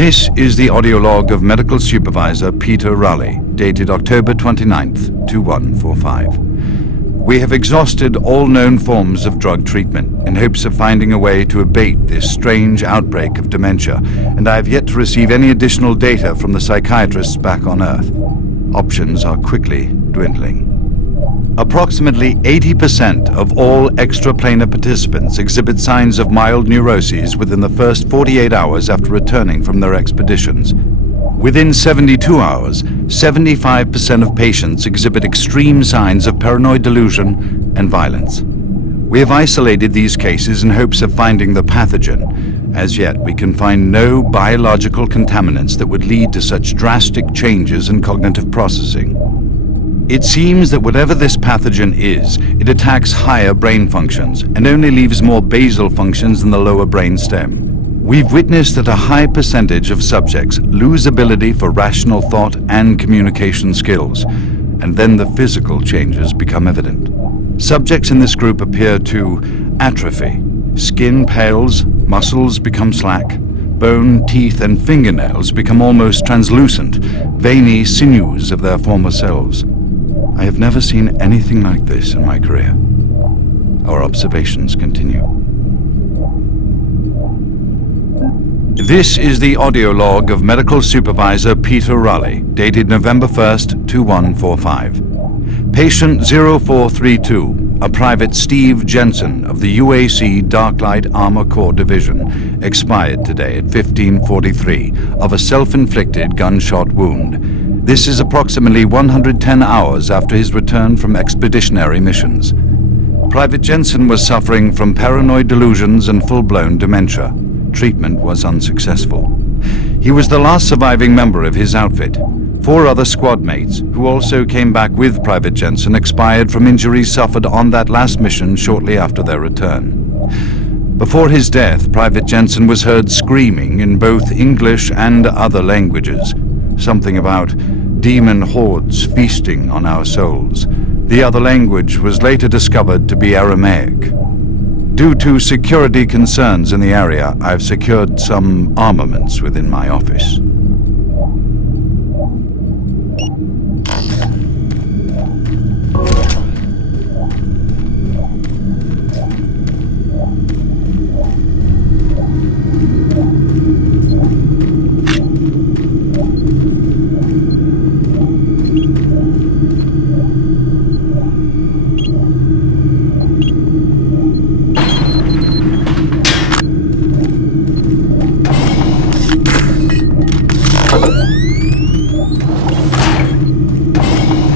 This is the audio log of Medical Supervisor Peter Raleigh, dated October 29th, 2145. We have exhausted all known forms of drug treatment in hopes of finding a way to abate this strange outbreak of dementia, and I have yet to receive any additional data from the psychiatrists back on Earth. Options are quickly dwindling. Approximately 80% of all extraplanar participants exhibit signs of mild neuroses within the first 48 hours after returning from their expeditions. Within 72 hours, 75% of patients exhibit extreme signs of paranoid delusion and violence. We have isolated these cases in hopes of finding the pathogen. As yet, we can find no biological contaminants that would lead to such drastic changes in cognitive processing. It seems that whatever this pathogen is, it attacks higher brain functions and only leaves more basal functions in the lower brain stem. We've witnessed that a high percentage of subjects lose ability for rational thought and communication skills, and then the physical changes become evident. Subjects in this group appear to atrophy. Skin pales, muscles become slack, bone, teeth, and fingernails become almost translucent, veiny sinews of their former selves. I have never seen anything like this in my career. Our observations continue. This is the audio log of Medical Supervisor Peter Raleigh, dated November 1st, 2145. Patient 0432, a Private Steve Jensen of the UAC Dark Light Armor Corps Division, expired today at 15:43 of a self-inflicted gunshot wound. This is approximately 110 hours after his return from expeditionary missions. Private Jensen was suffering from paranoid delusions and full-blown dementia. Treatment was unsuccessful. He was the last surviving member of his outfit. 4 other squad mates, who also came back with Private Jensen, expired from injuries suffered on that last mission shortly after their return. Before his death, Private Jensen was heard screaming in both English and other languages. Something about demon hordes feasting on our souls. The other language was later discovered to be Aramaic. Due to security concerns in the area, I've secured some armaments within my office.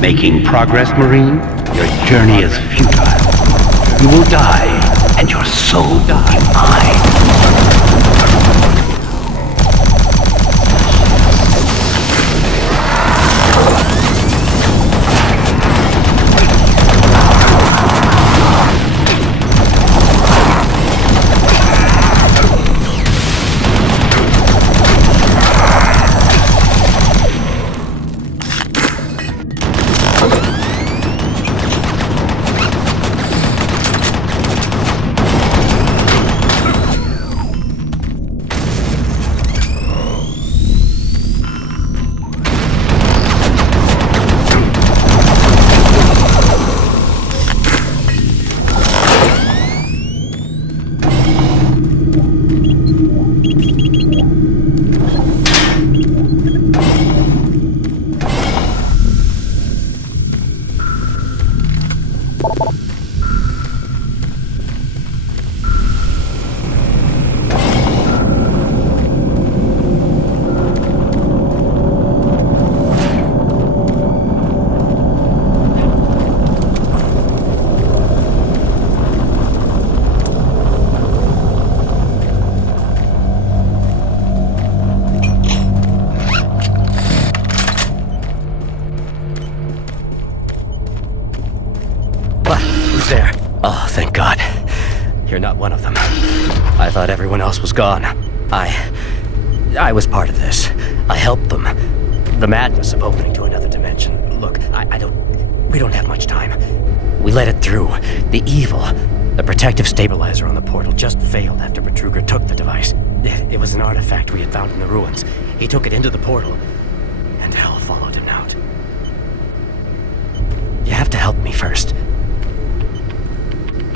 Making progress, Marine? Your journey is futile. You will die, and your soul will be mine. There. Oh, thank God. You're not one of them. I thought everyone else was gone. I was part of this. I helped them. The madness of opening to another dimension. Look, we don't have much time. We let it through. The evil, the protective stabilizer on the portal just failed after Betruger took the device. It was an artifact we had found in the ruins. He took it into the portal, and hell followed him out. You have to help me first.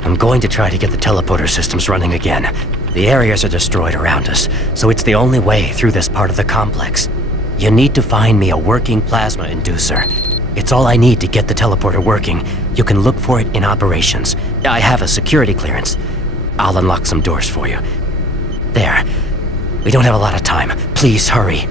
I'm going to try to get the teleporter systems running again. The areas are destroyed around us, so it's the only way through this part of the complex. You need to find me a working plasma inducer. It's all I need to get the teleporter working. You can look for it in operations. I have a security clearance. I'll unlock some doors for you. There. We don't have a lot of time. Please hurry.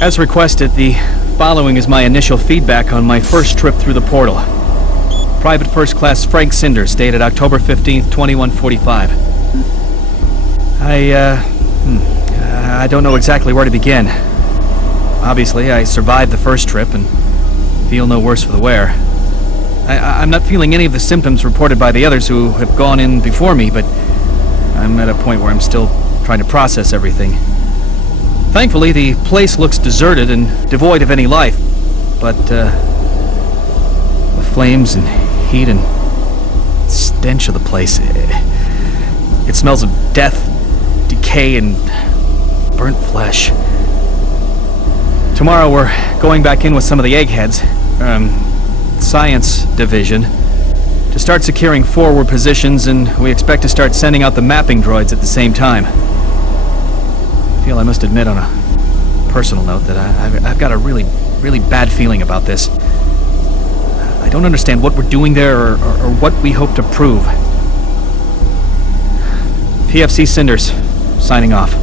As requested, the following is my initial feedback on my first trip through the portal. Private First Class Frank Cinders, dated October 15th, 2145. I don't know exactly where to begin. Obviously, I survived the first trip and feel no worse for the wear. I'm not feeling any of the symptoms reported by the others who have gone in before me, but I'm at a point where I'm still trying to process everything. Thankfully, the place looks deserted and devoid of any life, but the flames and heat and stench of the place, it smells of death, decay, and burnt flesh. Tomorrow we're going back in with some of the eggheads, science division, to start securing forward positions, and we expect to start sending out the mapping droids at the same time. I must admit on a personal note that I've got a really bad feeling about this. I don't understand what we're doing there or what we hope to prove. PFC Cinders, signing off.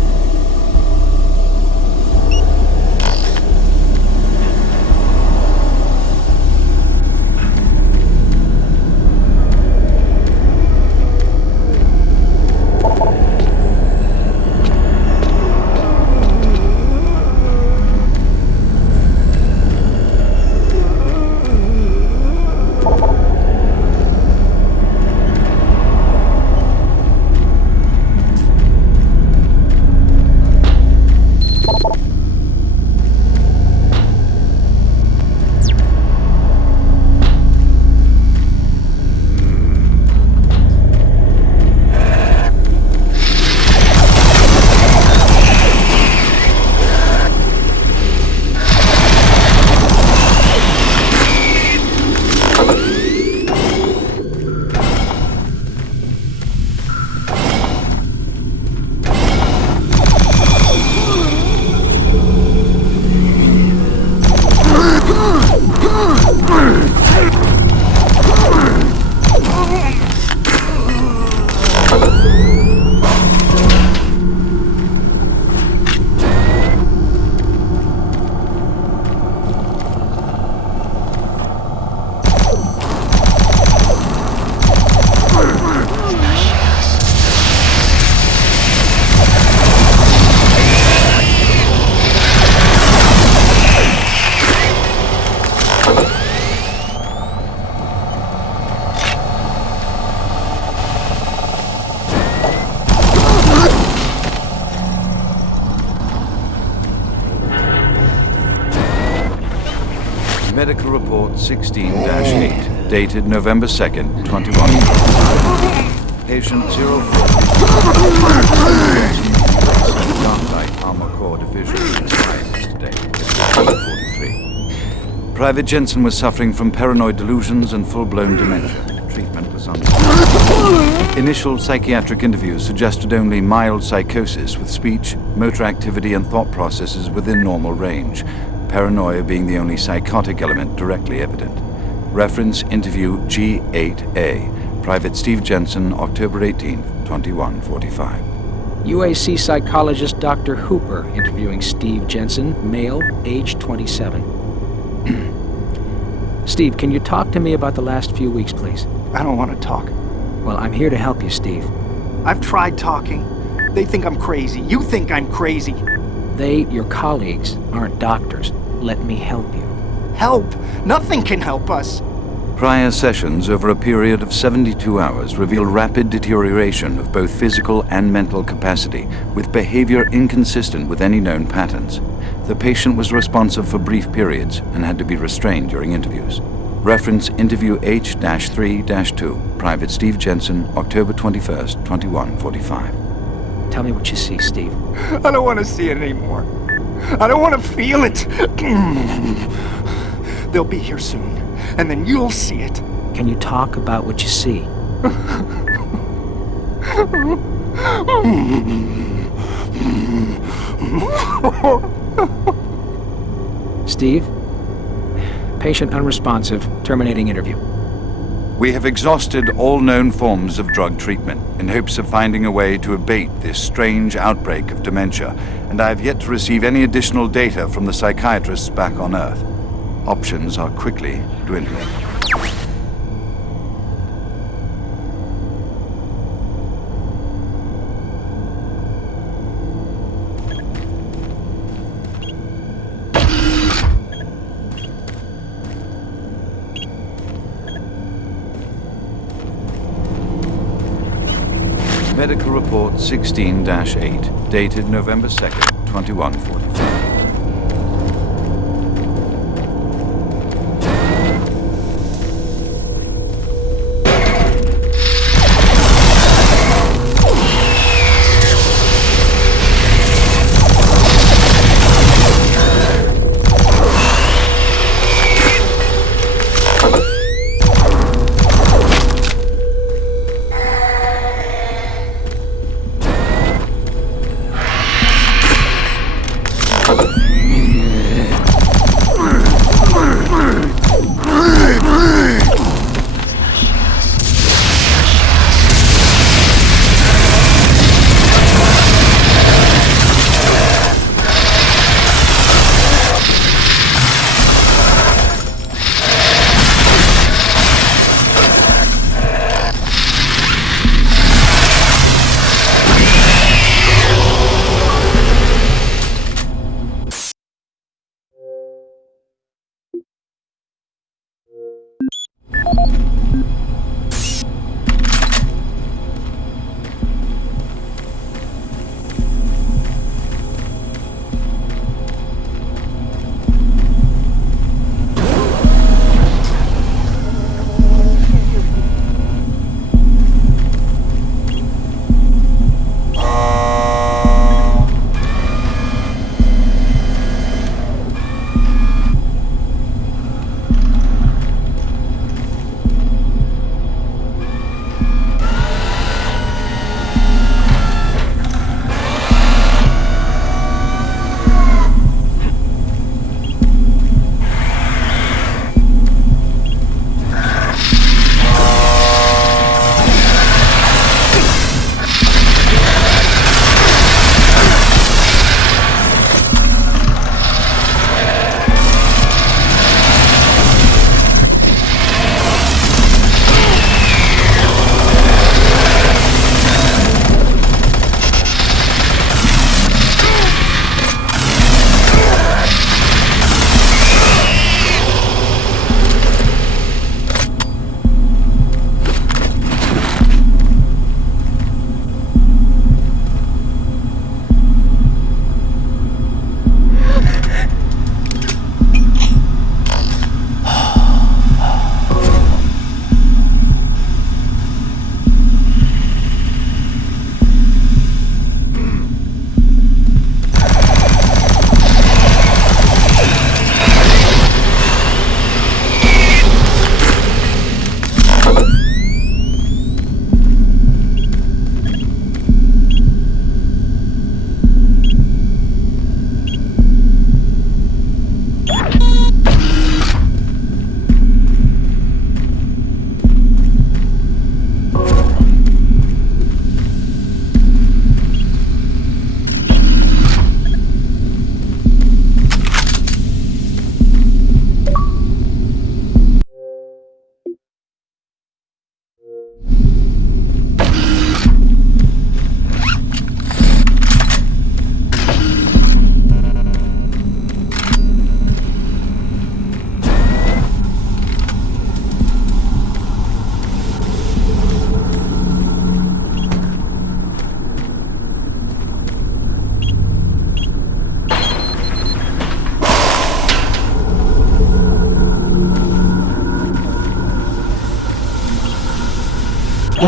Medical report 16-8, dated November 2nd, 21. Patient 04. Dark light armor core division today. 43. Private Jensen was suffering from paranoid delusions and full-blown dementia. Treatment was unsuccessful. Initial psychiatric interviews suggested only mild psychosis with speech, motor activity, and thought processes within normal range. Paranoia being the only psychotic element directly evident. Reference interview G8A. Private Steve Jensen, October 18, 2145. UAC psychologist Dr. Hooper interviewing Steve Jensen, male, age 27. Steve, can you talk to me about the last few weeks, please? I don't want to talk. Well, I'm here to help you, Steve. I've tried talking. They think I'm crazy. You think I'm crazy. They, your colleagues, aren't doctors. Let me help you. Help? Nothing can help us. Prior sessions over a period of 72 hours reveal rapid deterioration of both physical and mental capacity, with behavior inconsistent with any known patterns. The patient was responsive for brief periods and had to be restrained during interviews. Reference interview H-3-2, Private Steve Jensen, October 21st, 2145. Tell me what you see, Steve. I don't want to see it anymore. I don't want to feel it. They'll be here soon, and then you'll see it. Can you talk about what you see? Steve? Patient unresponsive. Terminating interview. We have exhausted all known forms of drug treatment in hopes of finding a way to abate this strange outbreak of dementia, and I have yet to receive any additional data from the psychiatrists back on Earth. Options are quickly dwindling. Medical report 16-8, dated November 2nd, 2145.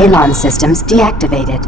alarm systems deactivated.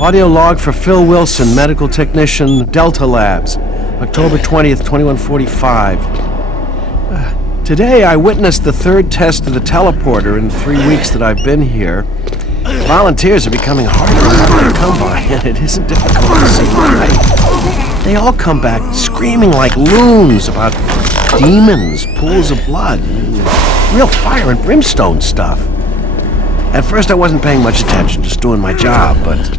Audio log for Phil Wilson, medical technician, Delta Labs, October 20th, 2145. Today I witnessed the third test of the teleporter in the 3 weeks that I've been here. Volunteers are becoming harder and harder to come by, and it isn't difficult to see why. They all come back screaming like loons about demons, pools of blood, real fire and brimstone stuff. At first I wasn't paying much attention, just doing my job, but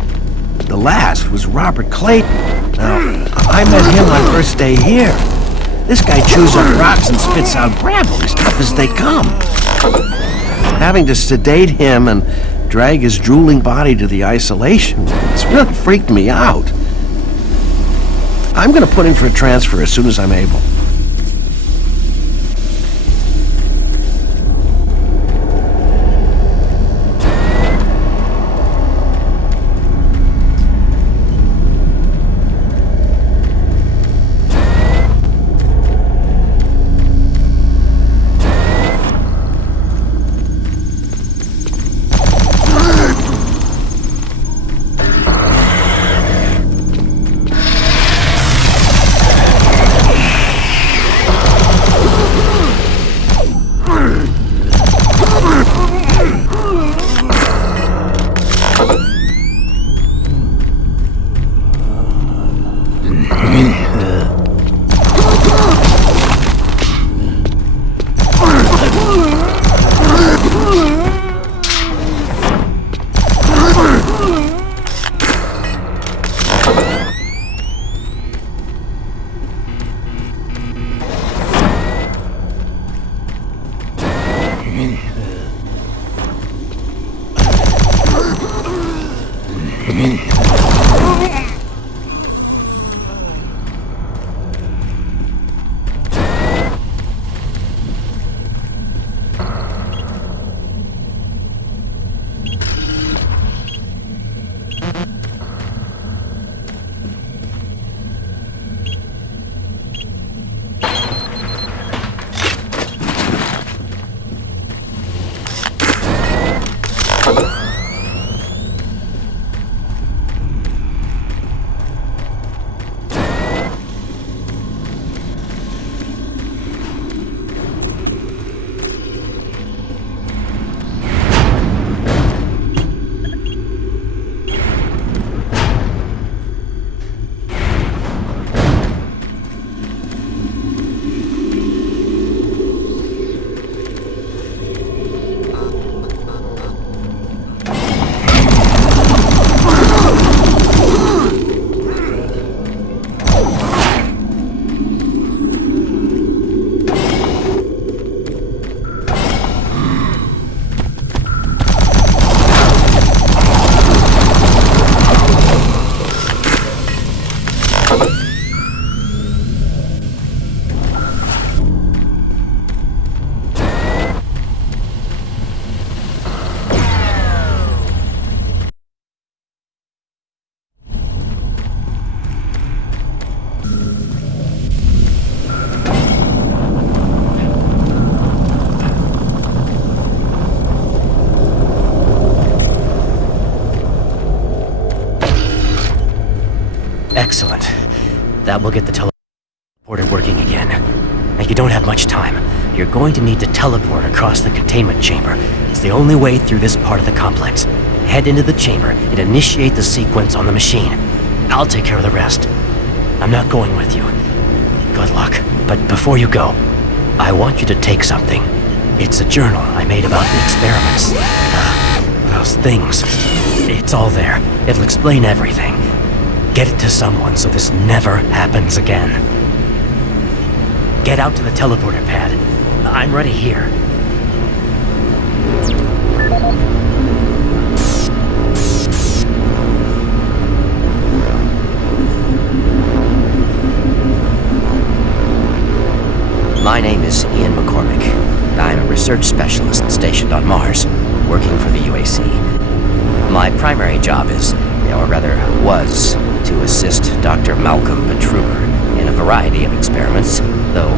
the last was Robert Clayton. Now, I met him my first day here. This guy chews up rocks and spits out gravel, as tough as they come. Having to sedate him and drag his drooling body to the isolation, it's really freaked me out. I'm gonna put in for a transfer as soon as I'm able. That will get the teleporter working again. Now, you don't have much time. You're going to need to teleport across the containment chamber. It's the only way through this part of the complex. Head into the chamber and initiate the sequence on the machine. I'll take care of the rest. I'm not going with you. Good luck. But before you go, I want you to take something. It's a journal I made about the experiments. Those things. It's all there. It'll explain everything. Get it to someone so this never happens again. Get out to the teleporter pad. I'm ready here. My name is Ian McCormick. I'm a research specialist stationed on Mars, working for the UAC. My primary job is, or rather was, to assist Dr. Malcolm Petruger in a variety of experiments, though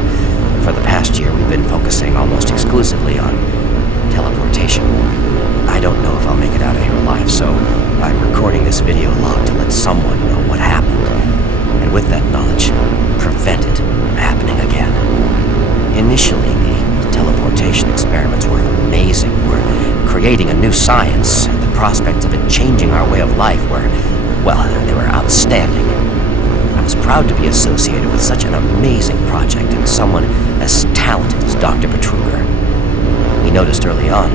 for the past year we've been focusing almost exclusively on teleportation. I don't know if I'll make it out of here alive, so I'm recording this video log to let someone know what happened, and with that knowledge, prevent it from happening again. Initially, the teleportation experiments were amazing. We're creating a new science, and the prospects of it changing our way of life were, well, they were outstanding. I was proud to be associated with such an amazing project and someone as talented as Dr. Petruger. We noticed early on,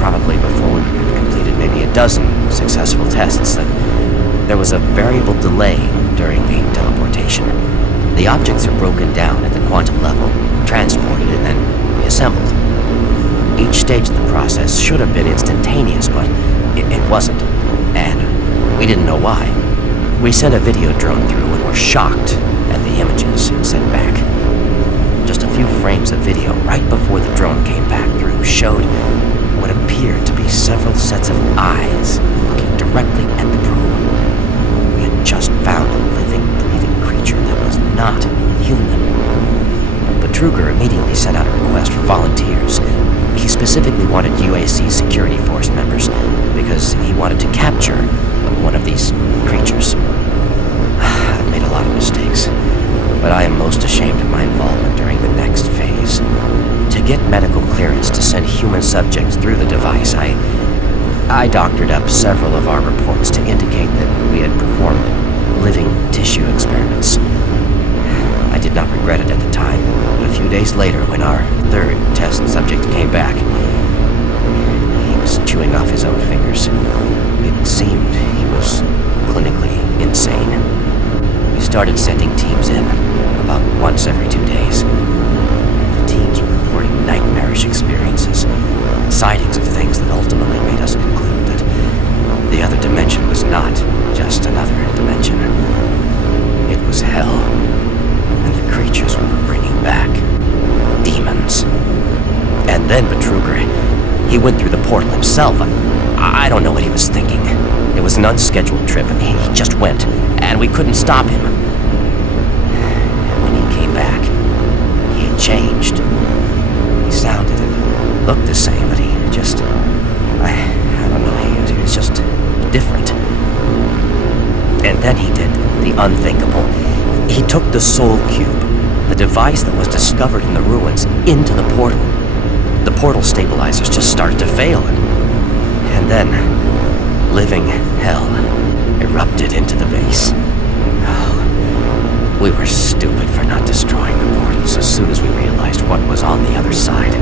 probably before we had completed maybe a dozen successful tests, that there was a variable delay during the teleportation. The objects are broken down at the quantum level, transported, and then reassembled. Each stage of the process should have been instantaneous, but it wasn't, and we didn't know why. We sent a video drone through and were shocked at the images it sent back. Just a few frames of video right before the drone came back through showed what appeared to be several sets of eyes looking directly at the probe. We had just found a living, breathing creature that was not human. Petruger immediately sent out a request for volunteers. He specifically wanted UAC security force members because he wanted to capture one of these creatures. I've made a lot of mistakes, but I am most ashamed of my involvement during the next phase. To get medical clearance to send human subjects through the device, I doctored up several of our reports to indicate that we had performed living tissue experiments. I did not regret it at the time, but a few days later, when our third test subject came back, he was chewing off his own fingers. It seemed he was clinically insane. We started sending teams in, about once every 2 days. The teams were reporting nightmarish experiences, sightings of things that ultimately made us conclude that the other dimension was not just another dimension. It was hell, and the creatures we were bringing back, demons. And then Petruger, he went through the portal himself. I don't know what he was thinking. It was an unscheduled trip, and he just went, and we couldn't stop him. And when he came back, he had changed. He sounded and looked the same, but he just... I don't know, he was just different. And then he did the unthinkable. He took the Soul Cube, the device that was discovered in the ruins, into the portal. The portal stabilizers just started to fail, and then living hell erupted into the base. Oh, we were stupid for not destroying the portals as soon as we realized what was on the other side.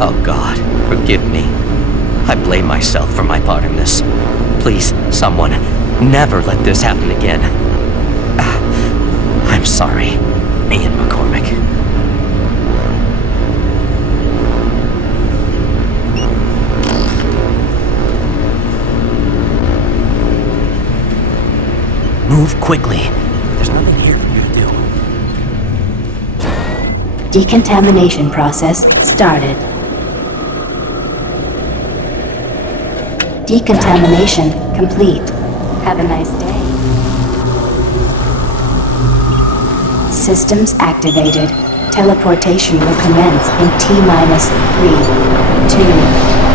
Oh God, forgive me. I blame myself for my part in this. Please, someone, never let this happen again. I'm sorry, Ian McCormick. Move quickly. There's nothing here for you to do. Decontamination process started. Decontamination complete. Have a nice day. Systems activated. Teleportation will commence in T-minus 3, 2,